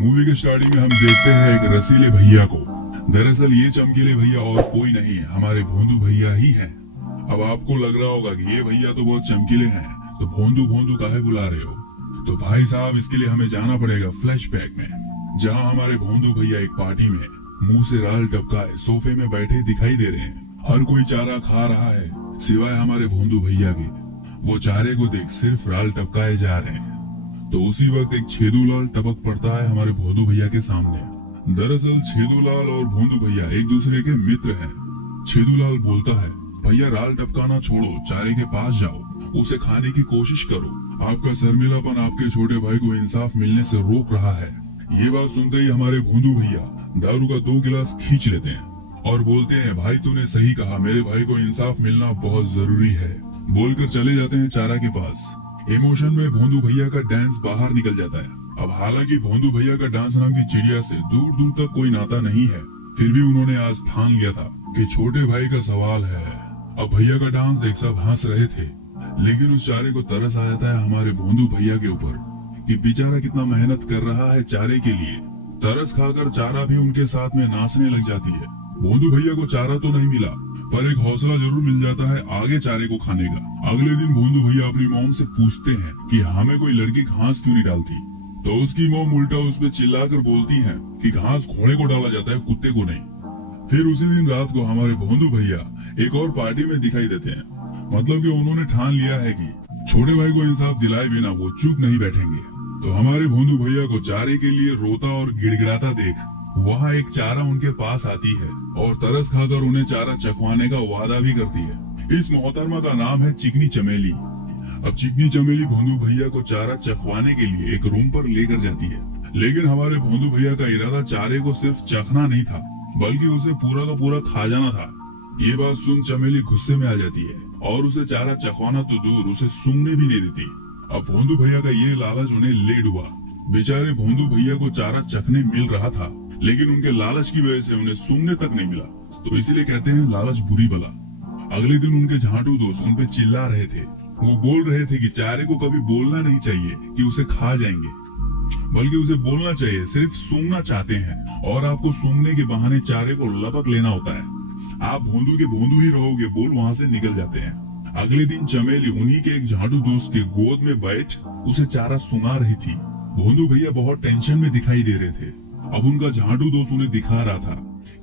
Movie के starting में हम देखते हैं एक रसीले भैया को। दरअसल ये चमकीले भैया और कोई नहीं है, हमारे भोंदू भैया ही हैं। अब आपको लग रहा होगा कि ये भैया तो बहुत चमकीले हैं, तो भोंदू भोंदू काहे बुला रहे हो? तो भाई साहब, इसके लिए हमें जाना पड़ेगा फ्लैशबैक में, जहाँ हमारे भोंदू भैया एक पार्टी में मुंह से राल टपकाए सोफे में बैठे दिखाई दे रहे हैं। हर कोई चारा खा रहा है सिवाय हमारे भोंदू भैया के। वो चारे को देख सिर्फ राल टपकाए जा रहे हैं। तो उसी वक्त एक छेदूलाल टपक पड़ता है हमारे भोंदू भैया के सामने। दरअसल छेदूलाल और भोंदू भैया एक दूसरे के मित्र हैं। छेदूलाल बोलता है, भैया राल टपकाना छोड़ो, चारे के पास जाओ, उसे खाने की कोशिश करो। आपका शर्मिलापन आपके छोटे भाई को इंसाफ मिलने से रोक रहा है। ये बात सुनते ही हमारे भोंदू भैया दारू का 2 गिलास खींच लेते हैं और बोलते हैं, भाई तूने सही कहा, मेरे भाई को इंसाफ मिलना बहुत जरूरी है। बोलकर चले जाते हैं चारा के पास। इमोशन में भोंदू भैया का डांस बाहर निकल जाता है। अब हालांकि भोंदू भैया का डांस नाम की चिड़िया से दूर दूर तक कोई नाता नहीं है, फिर भी उन्होंने आज ठान लिया था कि छोटे भाई का सवाल है। अब भैया का डांस देख सब हंस रहे थे, लेकिन उस चारे को तरस आ जाता है हमारे भोंदू भैया के ऊपर कि बेचारा कितना मेहनत कर रहा है चारे के लिए। तरस खाकर चारा भी उनके साथ में नाचने लग जाती है। भोंदू भैया को चारा तो नहीं मिला, पर एक हौसला जरूर मिल जाता है आगे चारे को खाने का। अगले दिन भोंदू भैया अपनी मॉम से पूछते हैं कि हमें कोई लड़की घास क्यों नहीं डालती। तो उसकी मॉम उल्टा उस पे चिल्लाकर बोलती है कि घास घोड़े को डाला जाता है, कुत्ते को नहीं। फिर उसी दिन रात को हमारे भोंदू भैया एक और पार्टी में दिखाई देते हैं। मतलब कि उन्होंने ठान लिया है कि छोटे भाई को इंसाफ दिलाए बिना वो चुप नहीं बैठेंगे। तो हमारे भोंदू भैया को चारे के लिए रोता और गिड़गिड़ाता देख वहाँ एक चारा उनके पास आती है और तरस खाकर उन्हें चारा चखवाने का वादा भी करती है। इस मोहतरमा का नाम है चिकनी चमेली। अब चिकनी चमेली भोंदू भैया को चारा चखवाने के लिए एक रूम पर लेकर जाती है, लेकिन हमारे भोंदू भैया का इरादा चारे को सिर्फ चखना नहीं था, बल्कि उसे पूरा का पूरा खा जाना था। ये बात सुन चमेली गुस्से में आ जाती है और उसे चारा चखवाना तो दूर, उसे सूंघने भी नहीं देती। अब भोंदू भैया का ये लालच उन्हें ले डुबा। बेचारे भोंदू भैया को चारा चखने मिल रहा था, लेकिन उनके लालच की वजह से उन्हें सूंघने तक नहीं मिला। तो इसीलिए कहते हैं लालच बुरी बला। अगले दिन उनके झाटू दोस्त उन पे चिल्ला रहे थे। वो बोल रहे थे कि चारे को कभी बोलना नहीं चाहिए कि उसे खा जाएंगे, बल्कि उसे बोलना चाहिए सिर्फ सूंघना चाहते हैं, और आपको सूंघने के बहाने चारे को लपक लेना होता है। आप भोंदू के भोंदू ही रहोगे, बोल वहाँ से निकल जाते हैं। अगले दिन चमेली उन्हीं के एक झाटू दोस्त के गोद में बैठ उसे चारा सुंघा रही थी। भोंदू भैया बहुत टेंशन में दिखाई दे रहे थे। अब उनका झाटू दोस्त उन्हें दिखा रहा था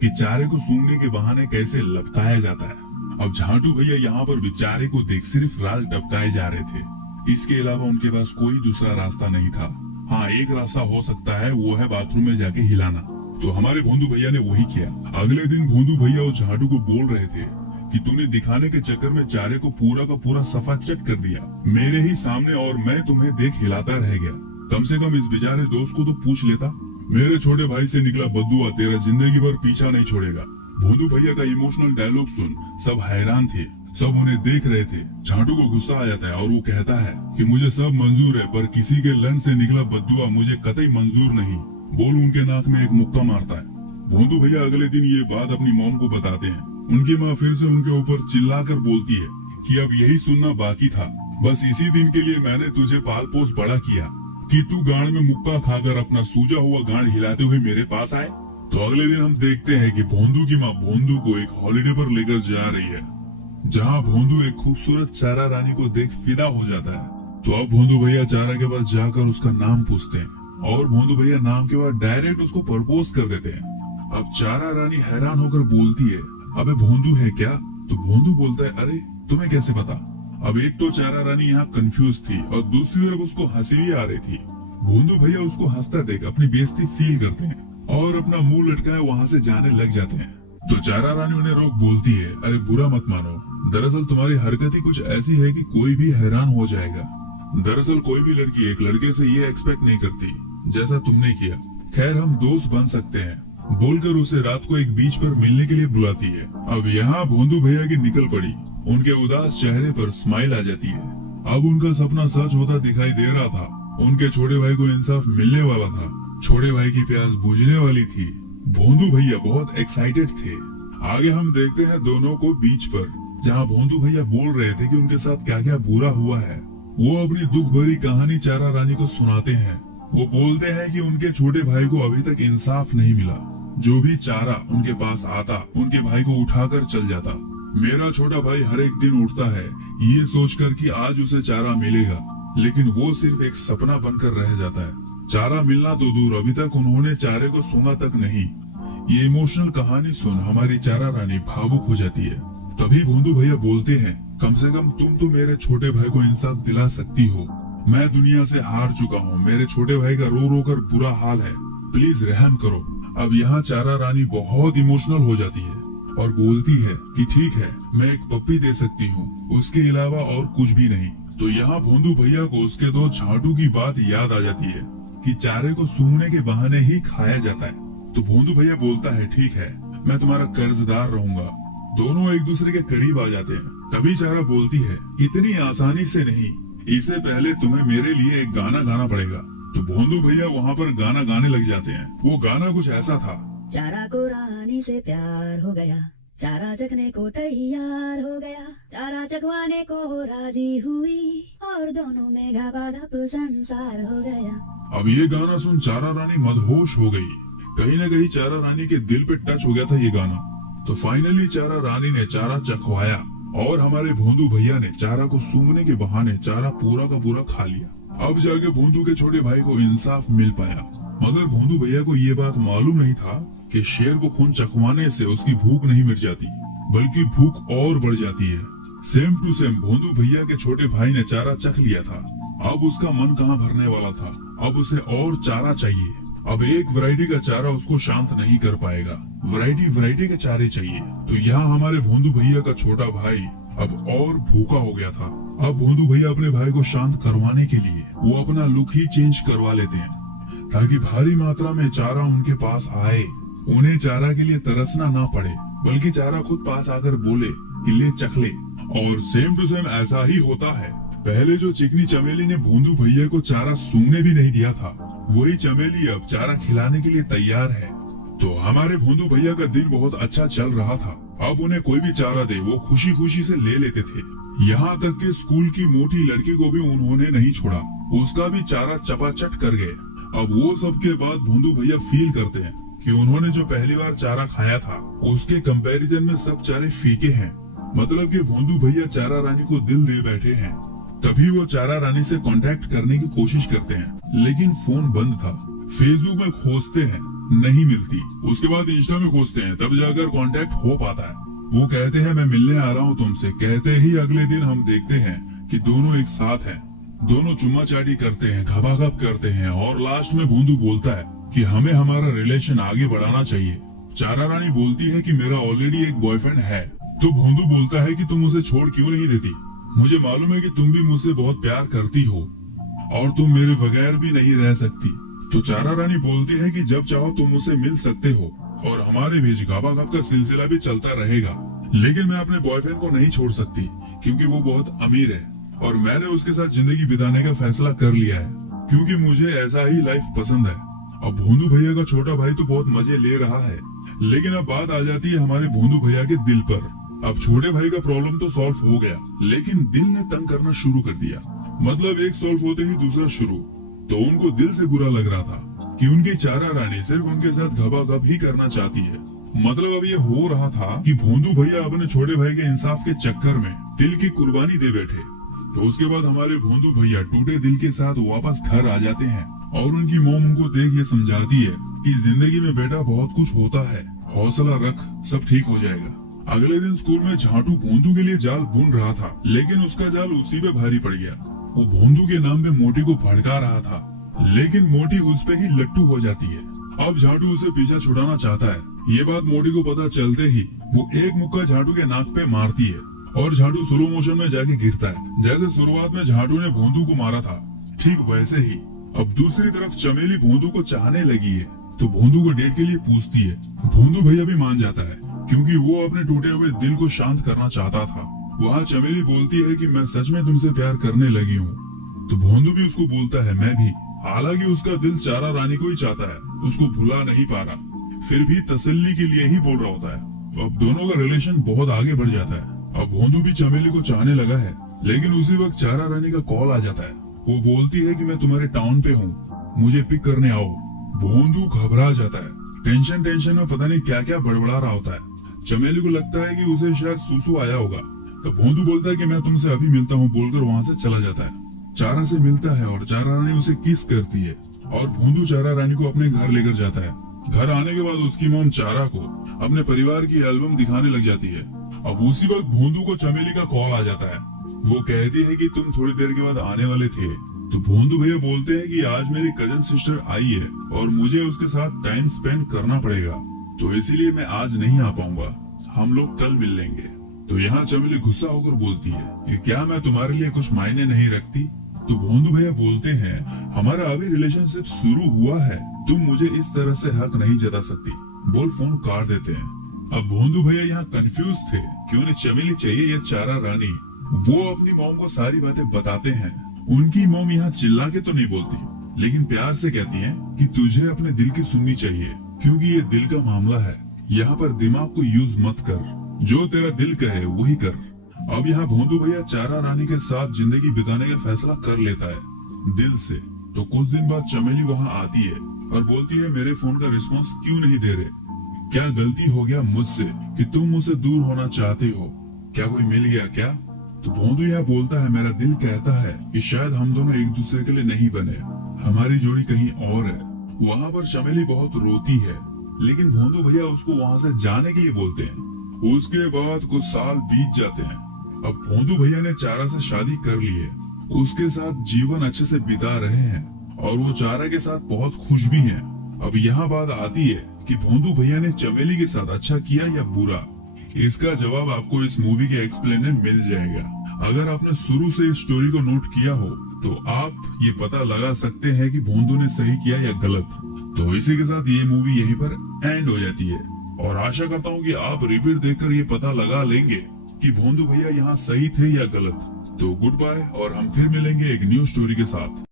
कि चारे को सूंघने के बहाने कैसे लपकाया जाता है। अब झाटू भैया यहाँ पर बेचारे को देख सिर्फ राल टपकाए जा रहे थे। इसके अलावा उनके पास कोई दूसरा रास्ता नहीं था। हाँ, एक रास्ता हो सकता है, वो है बाथरूम में जाके हिलाना। तो हमारे भोंदू भैया ने वही किया। अगले दिन भोंदू भैया उस झाटू को बोल रहे थे कि तूने दिखाने के चक्कर में चारे को पूरा का पूरा सफा चट कर दिया मेरे ही सामने, और मैं तुम्हें देख हिलाता रह गया। कम से कम इस बेचारे दोस्त को तो पूछ लेता। मेरे छोटे भाई से निकला बद्दुआ तेरा जिंदगी भर पीछा नहीं छोड़ेगा। भोंदू भैया का इमोशनल डायलॉग सुन सब हैरान थे, सब उन्हें देख रहे थे। झाटू को गुस्सा आ जाता है और वो कहता है कि मुझे सब मंजूर है, पर किसी के लन से निकला बद्दुआ मुझे कतई मंजूर नहीं। बोल उनके नाक में एक मुक्का मारता है। भोंदू भैया अगले दिन ये बात अपनी मॉम को बताते हैं। उनकी माँ फिर से उनके ऊपर चिल्लाकर बोलती है कि अब यही सुनना बाकी था, बस इसी दिन के लिए मैंने तुझे पाल पोस बड़ा किया कि तू गांड में मुक्का खाकर अपना सूजा हुआ गांड हिलाते हुए मेरे पास आए। तो अगले दिन हम देखते हैं कि भोंदू की माँ भोंदू को एक हॉलिडे पर लेकर जा रही है, जहाँ भोंदू एक खूबसूरत चारा रानी को देख फिदा हो जाता है। तो अब भोंदू भैया चारा के पास जाकर उसका नाम पूछते हैं और भोंदू भैया नाम के बाद डायरेक्ट उसको प्रपोज कर देते हैं। अब चारा रानी हैरान होकर बोलती है, अबे भोंदू है क्या? तो भोंदू बोलता है, अरे तुम्हें कैसे पता? अब एक तो चारा रानी यहाँ कंफ्यूज थी और दूसरी तरफ उसको हंसी भी आ रही थी। भोंदू भैया उसको हंसता देख अपनी बेइज्जती फील करते हैं और अपना मुंह लटकाए वहाँ से जाने लग जाते हैं। तो चारा रानी उन्हें रोक बोलती है, अरे बुरा मत मानो, दरअसल तुम्हारी हरकत ही कुछ ऐसी है कि कोई भी हैरान हो जाएगा। दरअसल कोई भी लड़की एक लड़के से ये एक्सपेक्ट नहीं करती जैसा तुमने किया। खैर हम दोस्त बन सकते हैं, बोलकर उसे रात को एक बीच पर मिलने के लिए बुलाती है। अब यहाँ भोंदू भैया की निकल पड़ी, उनके उदास चेहरे पर स्माइल आ जाती है। अब उनका सपना सच होता दिखाई दे रहा था। उनके छोटे भाई को इंसाफ मिलने वाला था, छोटे भाई की प्यास बुझने वाली थी। भोंदू भैया बहुत एक्साइटेड थे। आगे हम देखते हैं दोनों को बीच पर, जहाँ भोंदू भैया बोल रहे थे कि उनके साथ क्या क्या बुरा हुआ है। वो अपनी दुख भरी कहानी चारा रानी को सुनाते हैं। वो बोलते हैं कि उनके छोटे भाई को अभी तक इंसाफ नहीं मिला। जो भी चारा उनके पास आता उनके भाई को उठाकर चल जाता। मेरा छोटा भाई हर एक दिन उठता है ये सोचकर कि आज उसे चारा मिलेगा, लेकिन वो सिर्फ एक सपना बनकर रह जाता है। चारा मिलना तो दूर, अभी तक उन्होंने चारे को सूंघा तक नहीं। ये इमोशनल कहानी सुन हमारी चारा रानी भावुक हो जाती है। तभी भोंदू भैया बोलते हैं, कम से कम तुम तो मेरे छोटे भाई को इंसाफ दिला सकती हो। मैं दुनिया से हार चुका हूँ, मेरे छोटे भाई का रो रो कर बुरा हाल है, प्लीज रहम करो। अब यहाँ चारा रानी बहुत इमोशनल हो जाती है और बोलती है कि ठीक है, मैं एक पप्पी दे सकती हूँ, उसके अलावा और कुछ भी नहीं। तो यहाँ भोंदू भैया को उसके दो झाटू की बात याद आ जाती है कि चारे को सूंघने के बहाने ही खाया जाता है। तो भोंदू भैया बोलता है, ठीक है, मैं तुम्हारा कर्जदार रहूंगा। दोनों एक दूसरे के करीब आ जाते हैं। तभी चारा बोलती है, इतनी आसानी से नहीं, इससे पहले तुम्हें मेरे लिए एक गाना गाना पड़ेगा। तो भोंदू भैया वहाँ पर गाना गाने लग जाते हैं। वो गाना कुछ ऐसा था, चारा को रानी से प्यार हो गया, चारा चखने को तैयार हो गया, चारा चखवाने को राजी हुई और दोनों में घापाघप संसार हो गया। अब ये गाना सुन चारा रानी मदहोश हो गई। कहीं न कहीं चारा रानी के दिल पे टच हो गया था ये गाना। तो फाइनली चारा रानी ने चारा चखवाया और हमारे भोंदू भैया ने चारा को सूंघने के बहाने चारा पूरा का पूरा खा लिया। अब जाके भोंदू के छोटे भाई को इंसाफ मिल पाया। मगर भोंदू भैया को ये बात मालूम नहीं था कि शेर को खून चखवाने से उसकी भूख नहीं मिट जाती, बल्कि भूख और बढ़ जाती है। सेम टू सेम भोंदू भैया के छोटे भाई ने चारा चख लिया था। अब उसका मन कहाँ भरने वाला था, अब उसे और चारा चाहिए। अब एक वैरायटी का चारा उसको शांत नहीं कर पाएगा, वैरायटी के चारे चाहिए। तो यहाँ हमारे भोंदू भैया का छोटा भाई अब और भूखा हो गया था। अब भोंदू भैया अपने भाई को शांत करवाने के लिए वो अपना लुक ही चेंज करवा लेते हैं, ताकि भारी मात्रा में चारा उनके पास आए, उन्हें चारा के लिए तरसना ना पड़े, बल्कि चारा खुद पास आकर बोले कि ले चख ले। और सेम टू सेम ऐसा ही होता है। पहले जो चिकनी चमेली ने भोंदू भैया को चारा सूंघने भी नहीं दिया था, वही चमेली अब चारा खिलाने के लिए तैयार है। तो हमारे भोंदू भैया का दिन बहुत अच्छा चल रहा था। अब उन्हें कोई भी चारा दे वो खुशी खुशी से ले लेते थे। यहाँ तक कि स्कूल की मोटी लड़की को भी उन्होंने नहीं छोड़ा, उसका भी चारा चपाचट कर गए। अब वो सब के बाद भोंदू भैया फील करते हैं कि उन्होंने जो पहली बार चारा खाया था उसके कंपैरिजन में सब चारे फीके हैं। मतलब कि भोंदू भैया चारा रानी को दिल दे बैठे हैं। तभी वो चारा रानी से कांटेक्ट करने की कोशिश करते हैं, लेकिन फोन बंद था। फेसबुक में खोजते हैं, नहीं मिलती। उसके बाद इंस्टा में खोजते हैं, तब जाकर कांटेक्ट हो पाता है। वो कहते हैं मैं मिलने आ रहा हूँ तुमसे। कहते ही अगले दिन हम देखते हैं कि दोनों एक साथ हैं। दोनों चुम्मा चाटी करते हैं, घबाघब करते हैं और लास्ट में भोंदू बोलता है कि हमें हमारा रिलेशन आगे बढ़ाना चाहिए। चारा रानी बोलती है कि मेरा ऑलरेडी एक बॉयफ्रेंड है। तो भोंदू बोलता है कि तुम उसे छोड़ क्यों नहीं देती, मुझे मालूम है कि तुम भी मुझसे बहुत प्यार करती हो और तुम मेरे बगैर भी नहीं रह सकती। तो चारा रानी बोलती है कि जब चाहो तुम मुझसे मिल सकते हो और हमारे बीच घबाघब का सिलसिला भी चलता रहेगा, लेकिन मैं अपने बॉयफ्रेंड को नहीं छोड़ सकती क्योंकि वो बहुत अमीर है और मैंने उसके साथ जिंदगी बिताने का फैसला कर लिया है, क्योंकि मुझे ऐसा ही लाइफ पसंद है। अब भोंदू भैया का छोटा भाई तो बहुत मजे ले रहा है, लेकिन अब बात आ जाती है हमारे भोंदू भैया के दिल पर। अब छोटे भाई का प्रॉब्लम तो सॉल्व हो गया, लेकिन दिल ने तंग करना शुरू कर दिया। मतलब एक सॉल्व होते ही दूसरा शुरू। तो उनको दिल से बुरा लग रहा था कि उनकी चारा रानी सिर्फ उनके साथ घबाघब ही करना चाहती है। मतलब अब ये हो रहा था कि भोंदू भैया अपने छोटे भाई के इंसाफ के चक्कर में दिल की कुर्बानी दे बैठे। तो उसके बाद हमारे भोंदू भैया टूटे दिल के साथ वापस घर आ जाते हैं और उनकी मॉम उनको देख ये समझाती है कि जिंदगी में बेटा बहुत कुछ होता है, हौसला रख, सब ठीक हो जाएगा। अगले दिन स्कूल में झाटू भोंदू के लिए जाल बुन रहा था, लेकिन उसका जाल उसी पे भारी पड़ गया। वो भोंदू के नाम पे मोटी को भड़का रहा था, लेकिन मोटी उस पे ही लट्टू हो जाती है। अब झाटू उसे पीछा छुड़ाना चाहता है। ये बात मोटी को पता चलते ही वो एक मुक्का झाटू के नाक पे मारती है और झाटू स्लो मोशन में जाके गिरता है। जैसे शुरुआत में झाटू ने भोंदू को मारा था, ठीक वैसे ही अब दूसरी तरफ चमेली भोंदू को चाहने लगी है, तो भोंदू को डेट के लिए पूछती है। भोंदू भैया भी मान जाता है क्योंकि वो अपने टूटे हुए दिल को शांत करना चाहता था। वहाँ चमेली बोलती है कि मैं सच में तुमसे प्यार करने लगी हूँ। तो भोंदू भी उसको बोलता है मैं भी। हालांकि उसका दिल चारा रानी को ही चाहता है, उसको भुला नहीं पा रहा, फिर भी तसल्ली के लिए ही बोल रहा होता है। अब दोनों का रिलेशन बहुत आगे बढ़ जाता है। अब भोंदू भी चमेली को चाहने लगा है, लेकिन उसी वक्त चारा रानी का कॉल आ जाता है। वो बोलती है कि मैं तुम्हारे टाउन पे हूँ, मुझे पिक करने आओ। भोंदू घबरा जाता है, टेंशन में पता नहीं क्या क्या बड़बड़ा रहा होता है। चमेली को लगता है कि उसे शायद सुसु आया होगा। तो भोंदू बोलता है कि मैं तुमसे अभी मिलता हूँ बोलकर वहाँ से चला जाता है। चारा से मिलता है और चारा रानी उसे किस करती है और भोंदू चारा रानी को अपने घर लेकर जाता है। घर आने के बाद उसकी मॉम चारा को अपने परिवार की एल्बम दिखाने लग जाती है। अब उसी वक्त भोंदू को चमेली का कॉल आ जाता है। वो कहती है कि तुम थोड़ी देर के बाद आने वाले थे। तो भोंदू भैया बोलते हैं कि आज मेरी कजन सिस्टर आई है और मुझे उसके साथ टाइम स्पेंड करना पड़ेगा, तो इसीलिए मैं आज नहीं आ पाऊंगा, हम लोग कल मिल लेंगे। तो यहाँ चमेली गुस्सा होकर बोलती है कि क्या मैं तुम्हारे लिए कुछ मायने नहीं रखती। तो भोंदू भैया बोलते हैं हमारा अभी रिलेशनशिप शुरू हुआ है, तुम मुझे इस तरह से हक नहीं जता सकती, बोल फोन काट देते हैं। अब भोंदू भैया यहाँ कंफ्यूज थे कि उन्हें चमेली चाहिए या चारा रानी। वो अपनी मॉम को सारी बातें बताते हैं। उनकी मॉम यहाँ चिल्ला के तो नहीं बोलती, लेकिन प्यार से कहती है कि तुझे अपने दिल की सुननी चाहिए, क्योंकि ये दिल का मामला है, यहाँ पर दिमाग को यूज मत कर, जो तेरा दिल कहे वही कर। अब यहाँ भोंदू भैया चारा रानी के साथ जिंदगी बिताने का फैसला कर लेता है दिल से। तो कुछ दिन बाद चमेली वहाँ आती है और बोलती है मेरे फोन का रिस्पॉन्स क्यों नहीं दे रहे, क्या गलती हो गया मुझसे कि तुम मुझसे दूर होना चाहते हो, क्या कोई मिल गया क्या। तो भोंदू यह बोलता है मेरा दिल कहता है कि शायद हम दोनों एक दूसरे के लिए नहीं बने, हमारी जोड़ी कहीं और है। वहाँ पर चमेली बहुत रोती है, लेकिन भोंदू भैया उसको वहाँ से जाने के लिए बोलते हैं। उसके बाद कुछ साल बीत जाते हैं। अब भोंदू भैया ने चारा से शादी कर ली है, उसके साथ जीवन अच्छे से बिता रहे हैं और वो चारा के साथ बहुत खुश भी हैं। अब यहाँ बात आती है कि भोंदू भैया ने चमेली के साथ अच्छा किया या बुरा। इसका जवाब आपको इस मूवी के एक्सप्लेन में मिल जाएगा। अगर आपने शुरू से इस स्टोरी को नोट किया हो तो आप ये पता लगा सकते हैं कि भोंदू ने सही किया या गलत। तो इसी के साथ ये मूवी यहीं पर एंड हो जाती है और आशा करता हूँ कि आप रिपीट देखकर ये पता लगा लेंगे कि भोंदू भैया यहाँ सही थे या गलत। तो गुड बाय और हम फिर मिलेंगे एक न्यू स्टोरी के साथ।